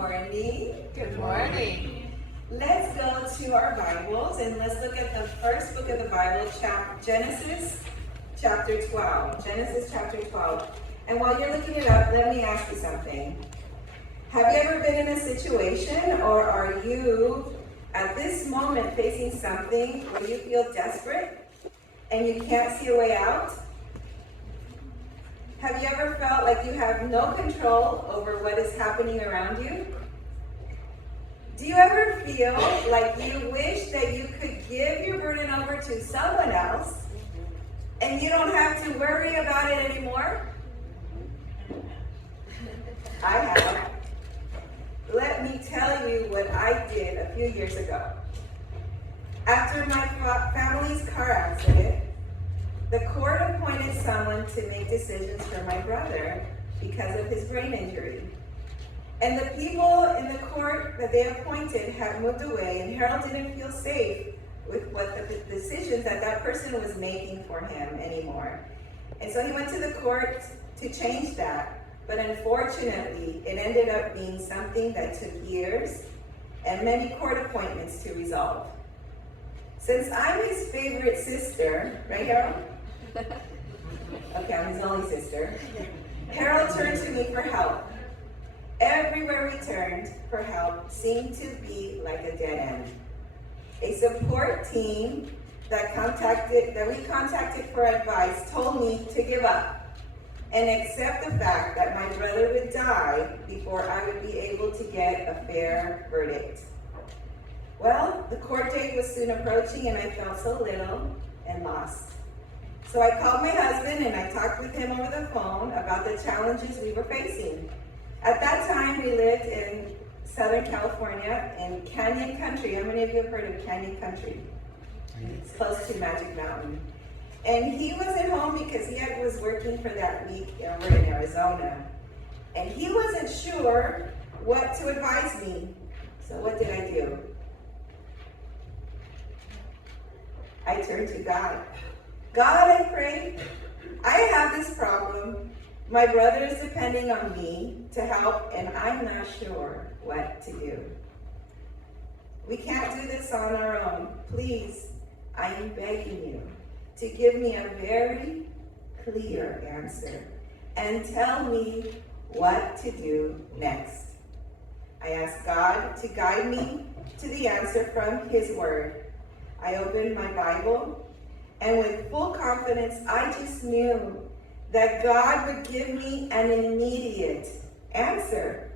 morning. Good morning. Let's go to our Bibles and let's look at the first book of the Bible, Genesis chapter 12. Genesis chapter 12. And while you're looking it up, let me ask you something. Have you ever been in a situation, or are you at this moment facing something where you feel desperate and you can't see a way out? Have you ever felt like you have no control over what is happening around you? Do you ever feel like you wish that you could give your burden over to someone else and you don't have to worry about it anymore? I have. Let me tell you what I did a few years ago. After my family's car accident, the court appointed someone to make decisions for my brother because of his brain injury. And the people in the court that they appointed had moved away, and Harold didn't feel safe with what the decisions that person was making for him anymore. And so he went to the court to change that. But unfortunately, it ended up being something that took years and many court appointments to resolve. Since I'm his favorite sister, right, Harold? Okay, I'm his only sister. Harold turned to me for help. Everywhere we turned for help seemed to be like a dead end. A support team that we contacted for advice told me to give up and accept the fact that my brother would die before I would be able to get a fair verdict. Well, the court date was soon approaching and I felt so little and lost. So I called my husband and I talked with him over the phone about the challenges we were facing. At that time, we lived in Southern California in Canyon Country. How many of you have heard of Canyon Country? It's close to Magic Mountain. And he wasn't home because he was working for that week over in Arizona. And he wasn't sure what to advise me. So what did I do? I turned to God. God, I prayed, I have this problem. My brother is depending on me to help, and I'm not sure what to do. We can't do this on our own. Please, I am begging you to give me a very clear answer and tell me what to do next. I asked God to guide me to the answer from His Word. I opened my Bible, and with full confidence, I just knew that God would give me an immediate answer.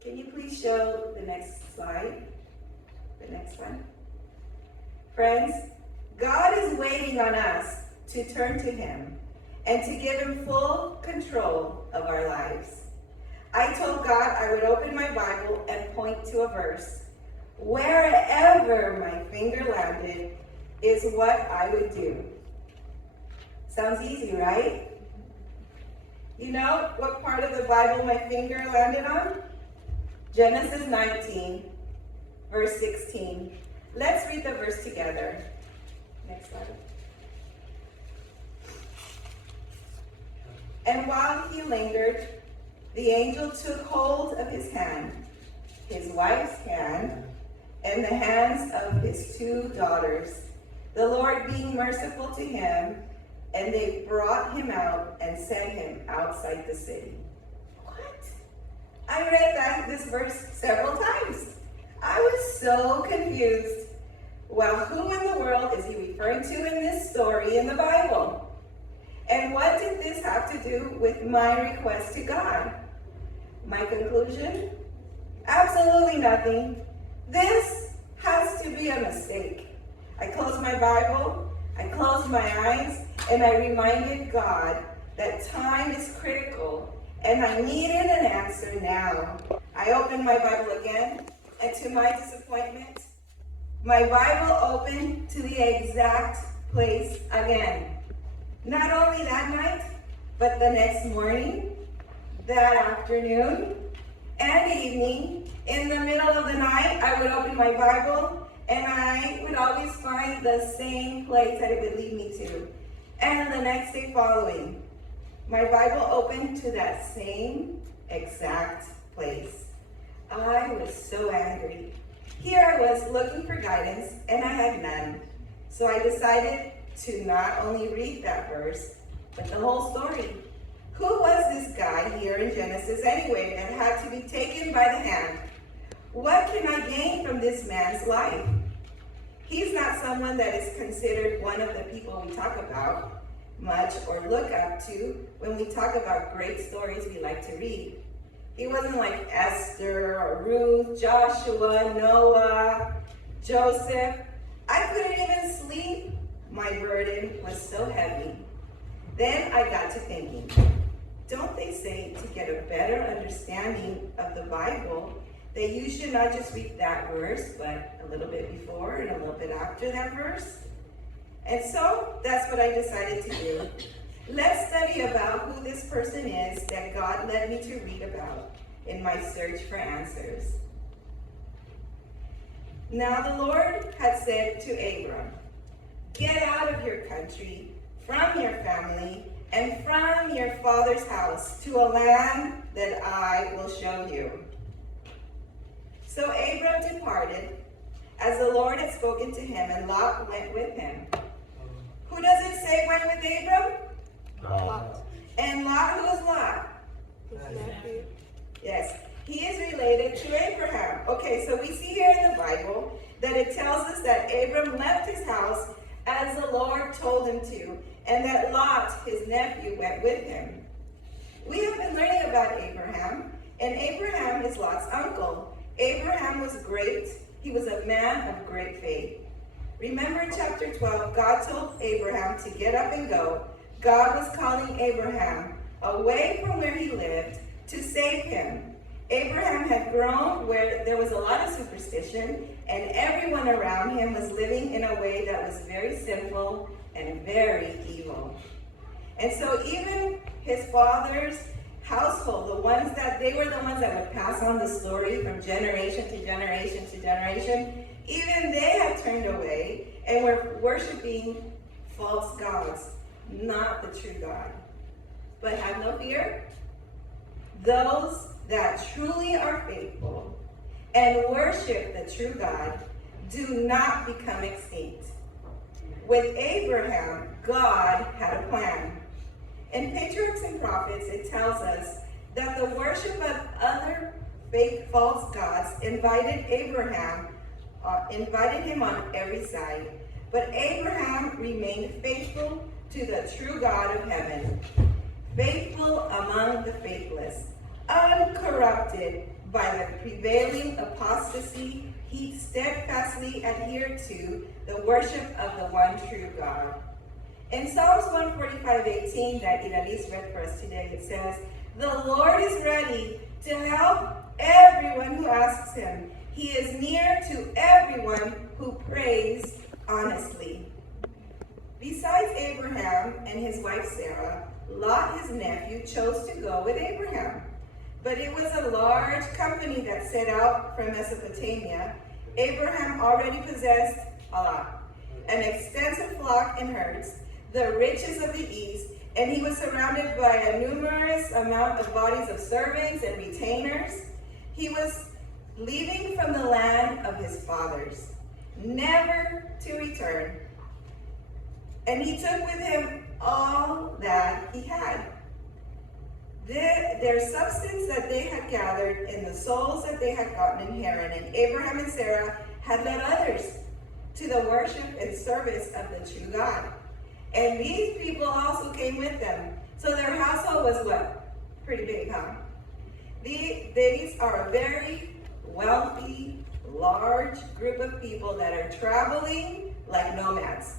Can you please show the next slide? The next one. Friends, God is waiting on us to turn to Him and to give Him full control of our lives. I told God I would open my Bible and point to a verse. Wherever my finger landed is what I would do. Sounds easy, right? You know what part of the Bible my finger landed on? Genesis 19, verse 16. Let's read the verse together. Next slide. And while he lingered, the angel took hold of his hand, his wife's hand, and the hands of his two daughters, the Lord being merciful to him, and they brought him out and set him outside the city. What? I read this verse several times. I was so confused. Well, who in the world is he referring to in this story in the Bible? And what did this have to do with my request to God? My conclusion? Absolutely nothing. This has to be a mistake. I closed my Bible, I closed my eyes, and I reminded God that time is critical and I needed an answer now. I opened my Bible again, and to my disappointment, my Bible opened to the exact place again. Not only that night, but the next morning, that afternoon, and evening. In the middle of the night, I would open my Bible, and I would always find the same place that it would lead me to. And the next day following, my Bible opened to that same exact place. agreed. Here I was looking for guidance, and I had none. So I decided to not only read that verse, but the whole story. Who was this guy here in Genesis anyway that had to be taken by the hand? What can I gain from this man's life? He's not someone that is considered one of the people we talk about much or look up to when we talk about great stories we like to read. He wasn't like Esther or Ruth, Joshua, Noah, Joseph. I couldn't even sleep. My burden was so heavy. Then I got to thinking, don't they say to get a better understanding of the Bible that you should not just read that verse, but a little bit before and a little bit after that verse? And so that's what I decided to do. Let's study about who this person is that God led me to read about in my search for answers. Now the Lord had said to Abram, get out of your country, from your family, and from your father's house to a land that I will show you. So Abram departed, as the Lord had spoken to him, and Lot went with him. Who does it say went with Abram? Lot. And Lot, who is Lot? His nephew. Yes, he is related to Abraham. Okay, so we see here in the Bible that it tells us that Abram left his house as the Lord told him to, and that Lot, his nephew, went with him. We have been learning about Abraham, and Abraham is Lot's uncle. Abraham was great. He was a man of great faith. Remember in chapter 12, God told Abraham to get up and go. God was calling Abraham away from where he lived to save him. Abraham had grown where there was a lot of superstition, and everyone around him was living in a way that was very sinful and very evil. And so even his father's household, they were the ones that would pass on the story from generation to generation to generation, even they had turned away and were worshiping false gods, not the true God. But have no fear. Those that truly are faithful and worship the true God do not become extinct. With Abraham, God had a plan. In Patriarchs and Prophets, it tells us that the worship of other fake false gods invited him on every side. But Abraham remained faithful to the true God of heaven, faithful among the faithless, uncorrupted by the prevailing apostasy. He steadfastly adhered to the worship of the one true God. In Psalms 145:18 that Idalis read for us today, it says, the Lord is ready to help everyone who asks him. He is near to everyone who prays honestly. Besides Abraham and his wife Sarah, Lot, his nephew, chose to go with Abraham. But it was a large company that set out from Mesopotamia. Abraham already possessed a lot, an extensive flock and herds, the riches of the East, and he was surrounded by a numerous amount of bodies of servants and retainers. He was leaving from the land of his fathers, never to return. And he took with him all that he had. Their substance that they had gathered in the souls that they had gotten in Haran, and Abraham and Sarah had led others to the worship and service of the true God. And these people also came with them. So their household was what? Pretty big, huh? These are a very wealthy, large group of people that are traveling like nomads.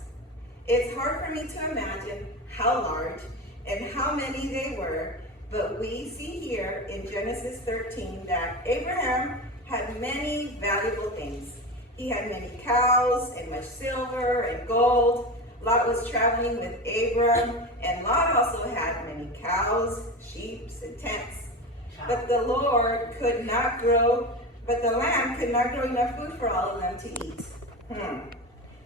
It's hard for me to imagine how large and how many they were, but we see here in Genesis 13 that Abraham had many valuable things. He had many cows and much silver and gold. Lot was traveling with Abram, and Lot also had many cows, sheep, and tents. But the land could not grow enough food for all of them to eat.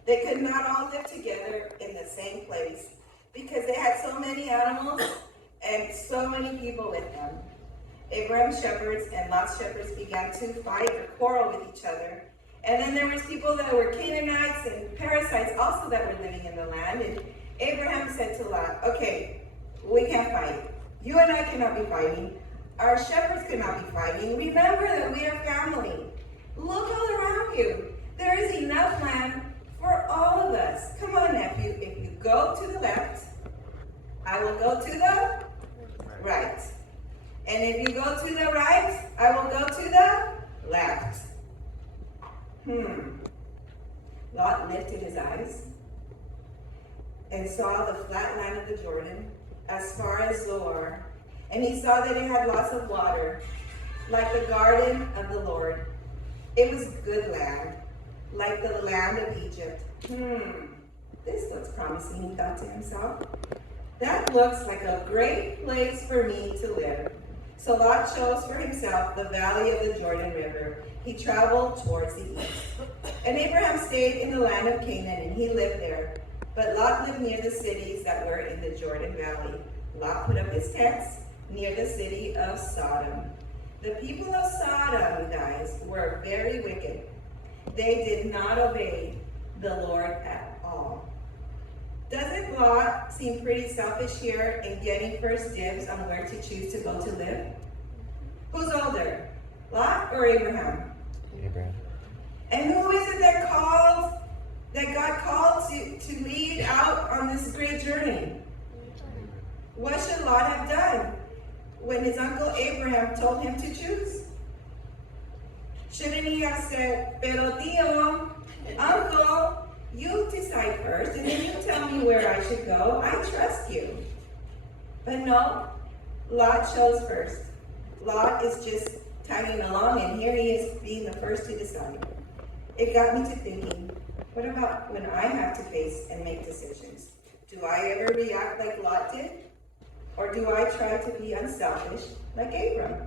They could not all live together in the same place because they had so many animals and so many people with them. Abraham's shepherds and Lot's shepherds began to fight or quarrel with each other. And then there was people that were Canaanites and Perizzites also that were living in the land. And Abraham said to Lot, okay, we can't fight. You and I cannot be fighting. Our shepherds cannot be fighting. Remember that we are family. Look all around you. There is enough land for all of us. Come on, nephew. If you go to the left, I will go to the right. And if you go to the right, I will go to the left. Lot lifted his eyes and saw the flat land of the Jordan as far as Zoar. And he saw that it had lots of water, like the garden of the Lord. It was good land, like the land of Egypt. This looks promising, he thought to himself. That looks like a great place for me to live. So Lot chose for himself the valley of the Jordan River. He traveled towards the east. And Abraham stayed in the land of Canaan, and he lived there. But Lot lived near the cities that were in the Jordan Valley. Lot put up his tents near the city of Sodom. The people of Sodom, guys, were very wicked. They did not obey the Lord at all. Doesn't Lot seem pretty selfish here in getting first dibs on where to choose to go to live? Who's older, Lot or Abraham? Abraham. And who is it that God called to lead out on this great journey? What should Lot have done when his uncle Abraham told him to choose? Shouldn't he have said, "Pero tío, uncle, you decide first, and then you tell me where I should go. I trust you." But no, Lot chose first. Lot is just tagging along, and here he is being the first to decide. It got me to thinking, what about when I have to face and make decisions? Do I ever react like Lot did? Or do I try to be unselfish like Abram?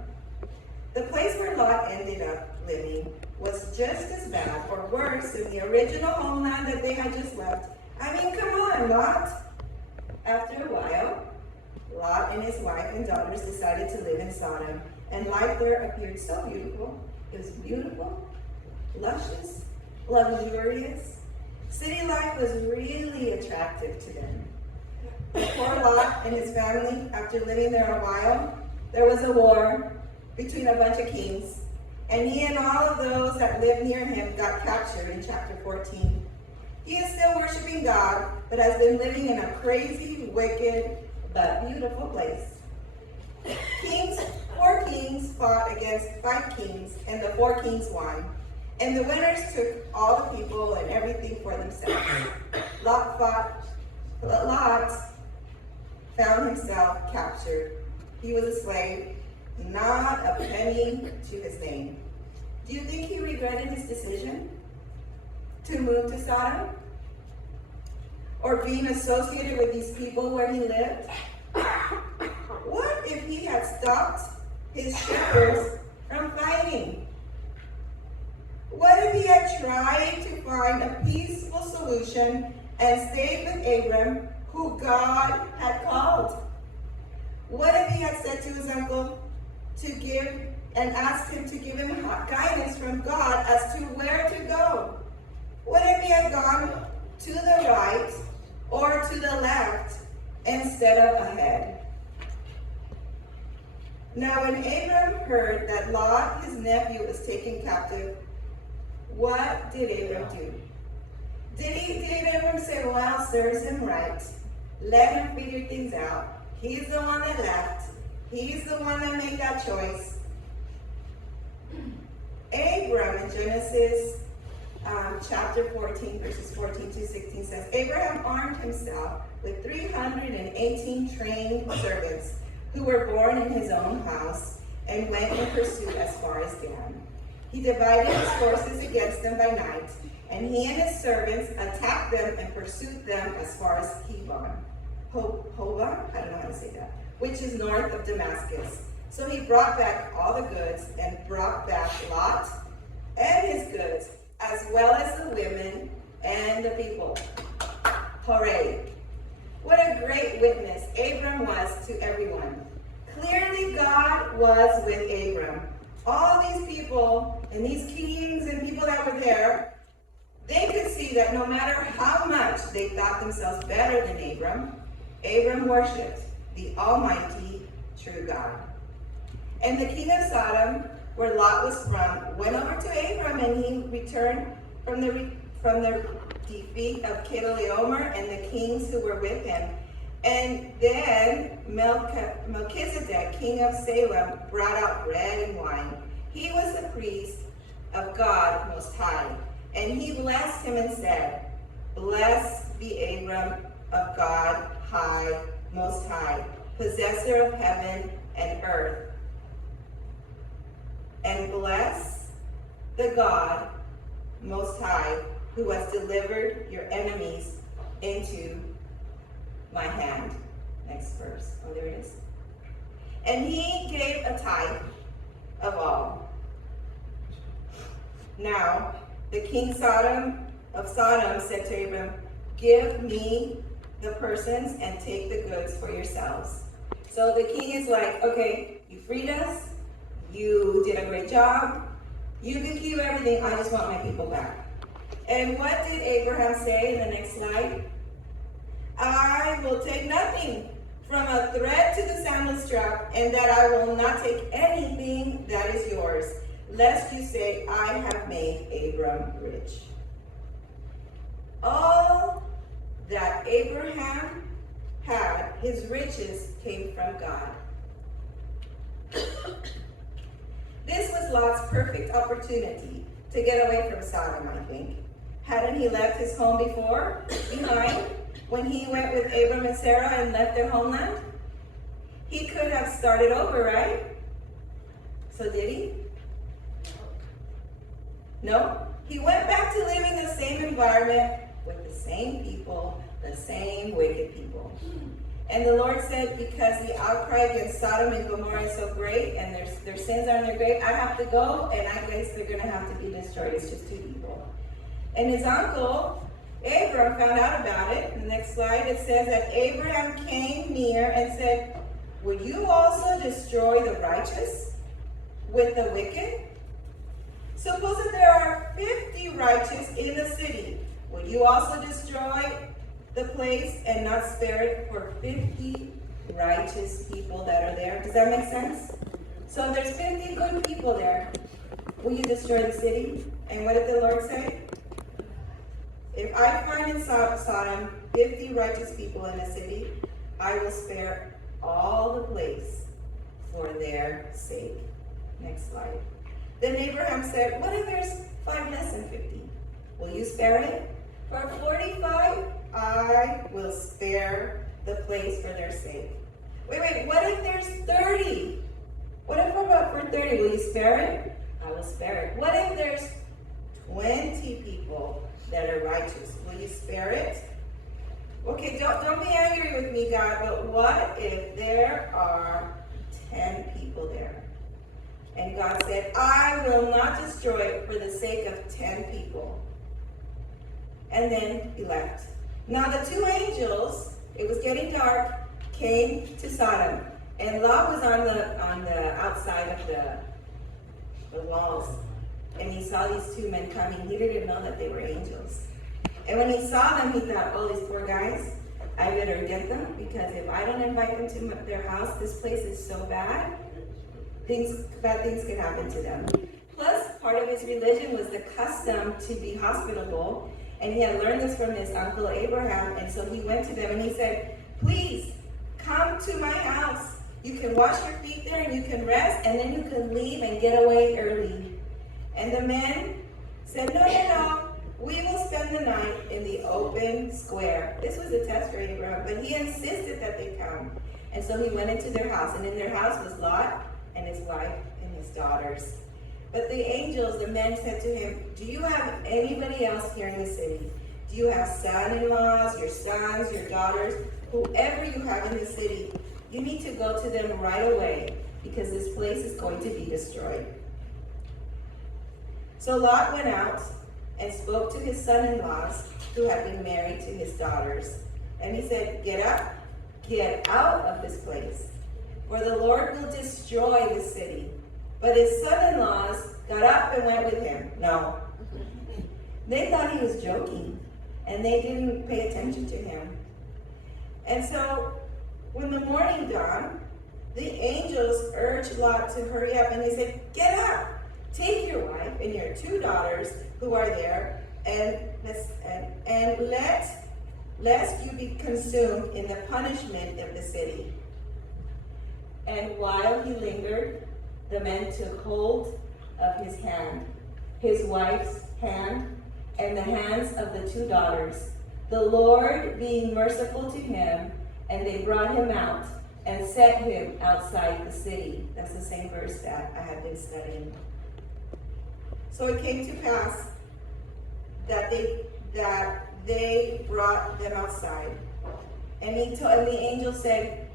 The place where Lot ended up living was just as bad or worse than the original homeland that they had just left. I mean, come on, Lot. After a while, Lot and his wife and daughters decided to live in Sodom, and life there appeared so beautiful. It was beautiful, luscious, luxurious. City life was really attractive to them. Poor Lot and his family, after living there a while, there was a war between a bunch of kings, and he and all of those that lived near him got captured in chapter 14. He is still worshiping God, but has been living in a crazy, wicked, but beautiful place. Four kings fought against 5 kings, and the 4 kings won. And the winners took all the people and everything for themselves. Lot found himself captured. He was a slave, not a penny to his name. Do you think he regretted his decision to move to Sodom? Or being associated with these people where he lived? What if he had stopped his shepherds from fighting? What if he had tried to find a peaceful solution and stayed with Abram, who God had called? What if he had said to his uncle and asked him to give him guidance from God as to where to go? What if he had gone to the right or to the left instead of ahead? Now when Abram heard that Lot, his nephew, was taken captive, what did Abram do? Did Abram say, well, serves him right. Let him figure things out. He's the one that left. He's the one that made that choice. Abram in Genesis chapter 14, verses 14 to 16 says, Abraham armed himself with 318 trained servants who were born in his own house and went in pursuit as far as Dan. He divided his forces against them by night, and he and his servants attacked them and pursued them as far as Hebron. Hova? I don't know how to say that. Which is north of Damascus. So he brought back all the goods and brought back Lot and his goods, as well as the women and the people. Hooray! What a great witness Abram was to everyone. Clearly, God was with Abram. All these people and these kings and people that were there, they could see that no matter how much they thought themselves better than Abram worshipped the Almighty, true God. And the king of Sodom, where Lot was from, went over to Abram, and he returned from the defeat of Chedorlaomer and the kings who were with him. And then Melchizedek, king of Salem, brought out bread and wine. He was the priest of God Most High. And he blessed him and said, Blessed be Abram of God High, Most High, possessor of heaven and earth. And bless the God Most High, who has delivered your enemies into my hand. Next verse. Oh, there it is. And he gave a tithe of all. Now, the king of Sodom said to Abram, Give me the persons and take the goods for yourselves. So the king is like, okay, you freed us. You did a great job. You can keep everything. I just want my people back. And what did Abraham say in the next slide? I will take nothing from a thread to the sandal strap, and that I will not take anything that is yours, lest you say, I have made Abram rich. All that Abraham had, his riches, came from God. This was Lot's perfect opportunity to get away from Sodom, I think. Hadn't he left his home behind, when he went with Abram and Sarah and left their homeland? He could have started over, right? So did he? No. He went back to live in the same environment with the same people, the same wicked people. And the Lord said, because the outcry against Sodom and Gomorrah is so great, and their sins are in their grave, I have to go, and I guess they're going to have to be destroyed. It's just too evil. And his uncle, Abram, found out about it. In the next slide, it says that Abraham came near and said, Will you also destroy the righteous with the wicked? Suppose that there are 50 righteous in the city. Will you also destroy the place and not spare it for 50 righteous people that are there? Does that make sense? So there's 50 good people there. Will you destroy the city? And what did the Lord say? If I find in Sodom 50 righteous people in a city, I will spare all the place for their sake. Next slide. Then Abraham said, What if there's 5 less than 50? Will you spare it? For 45, I will spare the place for their sake. Wait, what if there's 30? What if for 30, will you spare it? I will spare it. What if there's 20 people that are righteous? Will you spare it? Okay, don't be angry with me, God, but what if there are 10 people there? And God said, I will not destroy it for the sake of 10 people. And then he left. Now the 2 angels, it was getting dark, came to Sodom. And Lot was on the outside of the walls. And he saw these 2 men coming. He didn't know that they were angels. And when he saw them, he thought, oh, these poor guys, I better get them, because if I don't invite them to their house, this place is so bad, bad things could happen to them. Plus, part of his religion was the custom to be hospitable, and he had learned this from his uncle Abraham, and so he went to them and he said, please, come to my house. You can wash your feet there and you can rest, and then you can leave and get away early. And the men said, no, we will spend the night in the open square. This was a test for Abraham, but he insisted that they come. And so he went into their house, and in their house was Lot and his wife and his daughters. But the angels, the men, said to him, do you have anybody else here in the city? Do you have son-in-laws, your sons, your daughters, whoever you have in the city? You need to go to them right away, because this place is going to be destroyed. So Lot went out and spoke to his son-in-laws who had been married to his daughters. And he said, get up, get out of this place. for the Lord will destroy the city. But his son-in-laws got up and went with him. No. They thought he was joking, and they didn't pay attention to him. And so, when the morning dawned, the angels urged Lot to hurry up, and they said, "Get up, take your wife and your 2 daughters who are there, and lest you be consumed in the punishment of the city." And while he lingered, the men took hold of his hand, his wife's hand, and the hands of the 2 daughters, the Lord being merciful to him, and they brought him out and set him outside the city. That's the same verse that I had been studying. So it came to pass that they brought them outside. And the angel said,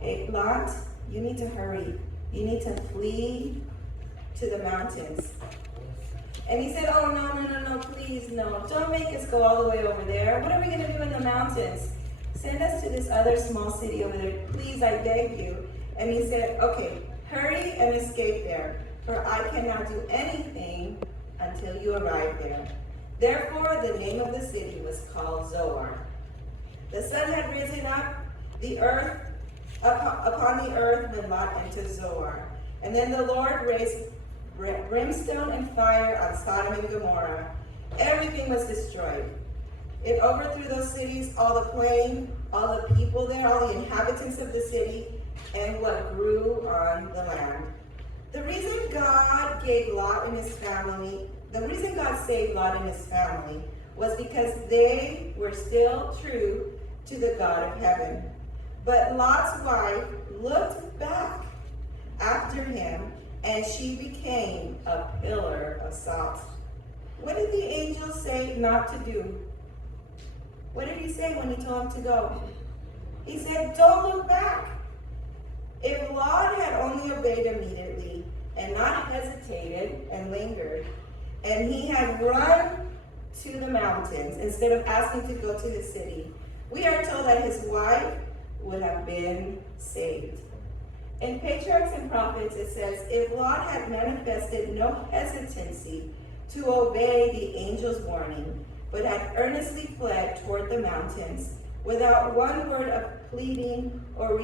"Hey, Lot, you need to hurry. You need to flee to the mountains." And he said, "Oh, no, please, no. Don't make us go all the way over there. What are we going to do in the mountains? Send us to this other small city over there. Please, I beg you." And he said, "Okay, hurry and escape there, for I cannot do anything until you arrive there." Therefore, the name of the city was called Zoar. The sun had risen upon the earth when Lot entered Zoar. And then the Lord raised brimstone and fire on Sodom and Gomorrah. Everything was destroyed. It overthrew those cities, all the plain, all the people there, all the inhabitants of the city, and what grew on the land. The reason God saved Lot and his family was because they were still true to the God of heaven. But Lot's wife looked back after him, and she became a pillar of salt. What did the angel say not to do? What did he say when he told him to go? He said, "Don't look back." If Lot had only obeyed immediately and not hesitated and lingered, and he had run to the mountains instead of asking to go to the city, we are told that his wife would have been saved. In Patriarchs and Prophets, it says, if Lot had manifested no hesitancy to obey the angel's warning, but had earnestly fled toward the mountains, without one word of pleading or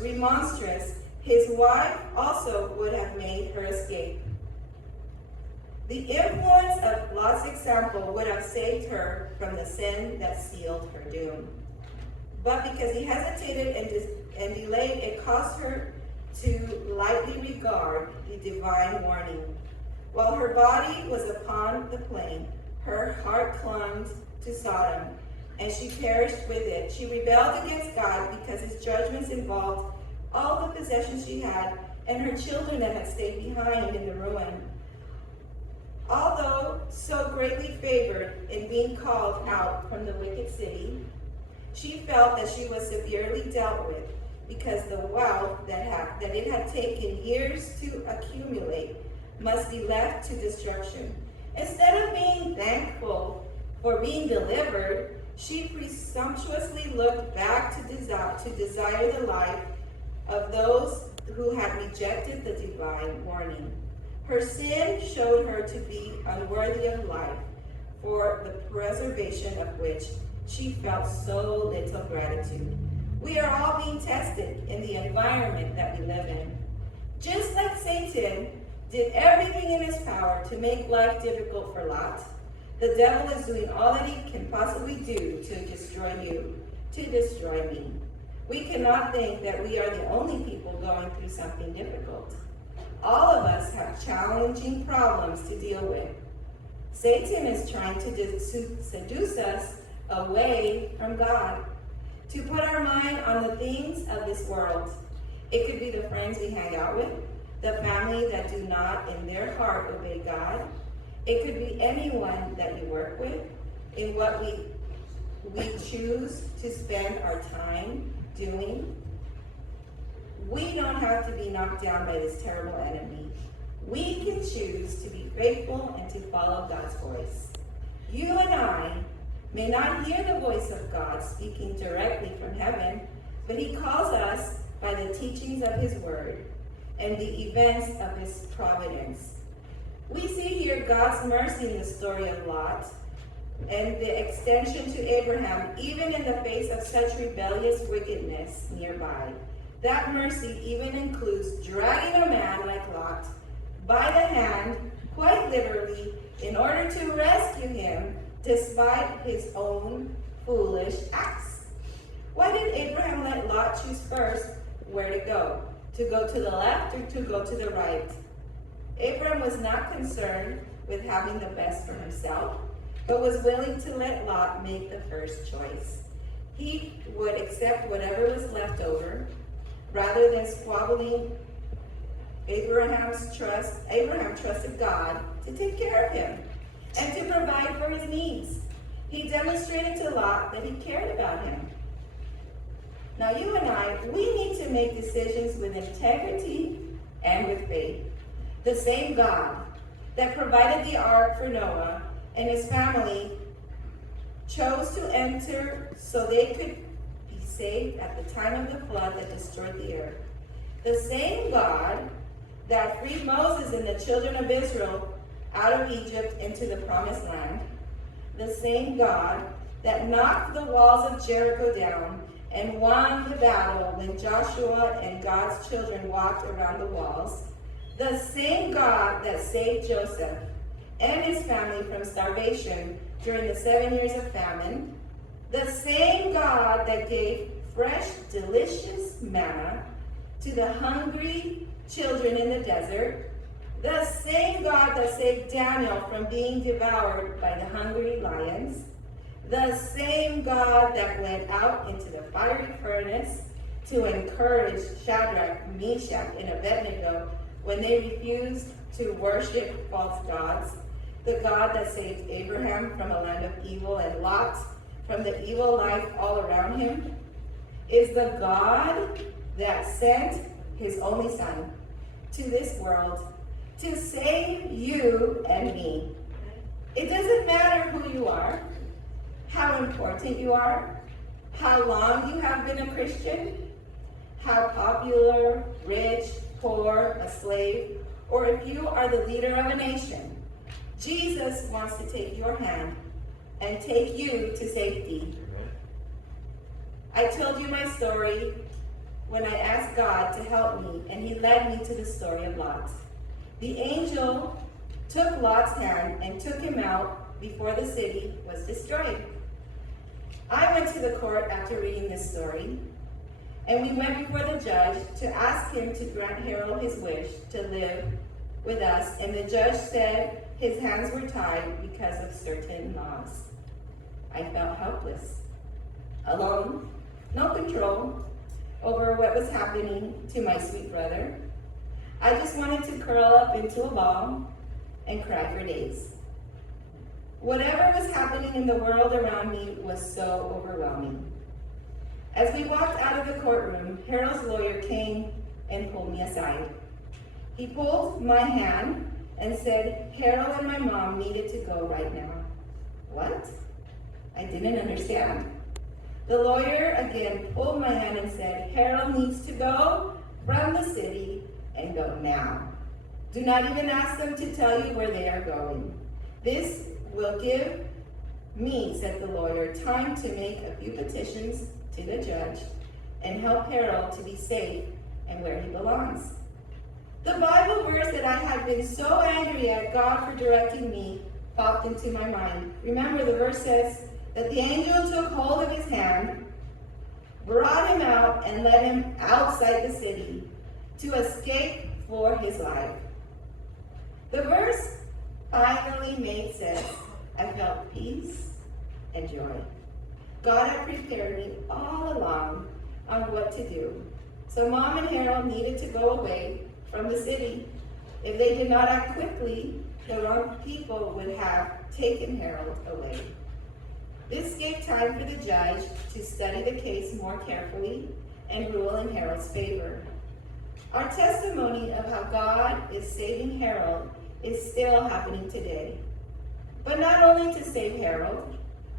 remonstrance, his wife also would have made her escape. The influence of Lot's example would have saved her from the sin that sealed her doom. But because he hesitated and delayed, it caused her to lightly regard the divine warning. While her body was upon the plain, her heart clung to Sodom, and she perished with it. She rebelled against God because his judgments involved all the possessions she had and her children that had stayed behind in the ruin. Although so greatly favored in being called out from the wicked city, she felt that she was severely dealt with because the wealth that it had taken years to accumulate must be left to destruction. Instead of being thankful for being delivered, she presumptuously looked back to desire the life of those who had rejected the divine warning. Her sin showed her to be unworthy of life, for the preservation of which she felt so little gratitude. We are all being tested in the environment that we live in. Just like Satan did everything in his power to make life difficult for Lot, the devil is doing all that he can possibly do to destroy you, to destroy me. We cannot think that we are the only people going through something difficult. All of us have challenging problems to deal with. Satan is trying to seduce us away from God, to put our mind on the things of this world. It could be the friends we hang out with, the family that do not in their heart obey God. It could be anyone that you work with, in what we choose to spend our time doing. We don't have to be knocked down by this terrible enemy. We can choose to be faithful and to follow God's voice. You and I may not hear the voice of God speaking directly from heaven, but he calls us by the teachings of his word and the events of his providence. We see here God's mercy in the story of Lot and the extension to Abraham, even in the face of such rebellious wickedness nearby. That mercy even includes dragging a man like Lot by the hand, quite literally, in order to rescue him despite his own foolish acts. Why did Abraham let Lot choose first where to go? To go to the left or to go to the right? Abraham was not concerned with having the best for himself, but was willing to let Lot make the first choice. He would accept whatever was left over rather than squabbling. Abraham trusted God to take care of him and to provide for his needs. He demonstrated to Lot that he cared about him. Now you and I, we need to make decisions with integrity and with faith. The same God that provided the ark for Noah and his family chose to enter so they could be saved at the time of the flood that destroyed the earth. The same God that freed Moses and the children of Israel out of Egypt into the promised land. The same God that knocked the walls of Jericho down and won the battle when Joshua and God's children walked around the walls. The same God that saved Joseph and his family from starvation during the 7 years of famine. The same God that gave fresh, delicious manna to the hungry children in the desert. The same God that saved Daniel from being devoured by the hungry lions. The same God that went out into the fiery furnace to encourage Shadrach, Meshach, and Abednego when they refused to worship false gods. The God that saved Abraham from a land of evil and Lot from the evil life all around him is the God that sent his only son to this world to save you and me. It doesn't matter who you are, how important you are, how long you have been a Christian, how popular, rich, poor, a slave, or if you are the leader of a nation. Jesus wants to take your hand and take you to safety. I told you my story when I asked God to help me, and he led me to the story of Lot. The angel took Lot's hand and took him out before the city was destroyed. I went to the court after reading this story, and we went before the judge to ask him to grant Harold his wish to live with us, and the judge said his hands were tied because of certain laws. I felt helpless, alone, no control over what was happening to my sweet brother. I just wanted to curl up into a ball and cry for days. Whatever was happening in the world around me was so overwhelming. As we walked out of the courtroom, Harold's lawyer came and pulled me aside. He pulled my hand and said, Harold and my mom needed to go right now. What? I didn't understand. The lawyer again pulled my hand and said, Harold needs to go from the city and go now. Do not even ask them to tell you where they are going. This will give me, said the lawyer, time to make a few petitions to the judge and help Harold to be safe and where he belongs. The Bible verse that I had been so angry at God for directing me popped into my mind. Remember, the verse says that the angel took hold of his hand, brought him out, and led him outside the city to escape for his life. The verse finally made sense. I felt peace and joy. God had prepared me all along on what to do. So Mom and Harold needed to go away from the city. If they did not act quickly, the wrong people would have taken Harold away. This gave time for the judge to study the case more carefully and rule in Harold's favor. Our testimony of how God is saving Harold is still happening today. But not only to save Harold,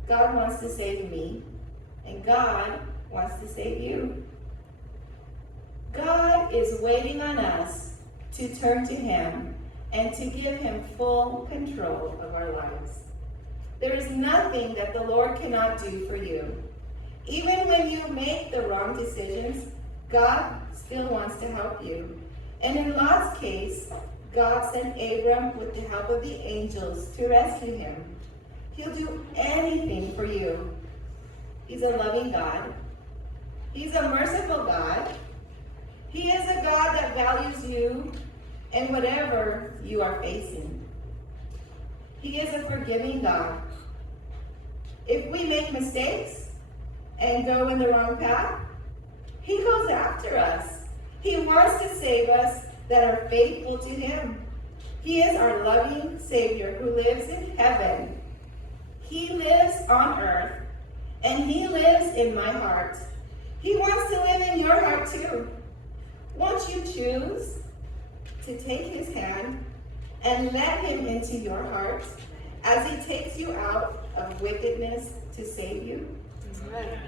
God wants to save me, and God wants to save you. God is waiting on us to turn to him and to give him full control of our lives. There is nothing that the Lord cannot do for you. Even when you make the wrong decisions, God still wants to help you. And in Lot's case, God sent Abram with the help of the angels to rescue him. He'll do anything for you. He's a loving God. He's a merciful God. He is a God that values you and whatever you are facing. He is a forgiving God. If we make mistakes and go in the wrong path, he goes after us. He wants to save us that are faithful to him. He is our loving Savior who lives in heaven. He lives on earth, and he lives in my heart. He wants to live in your heart too. Won't you choose to take his hand and let him into your heart as he takes you out of wickedness to save you? Amen.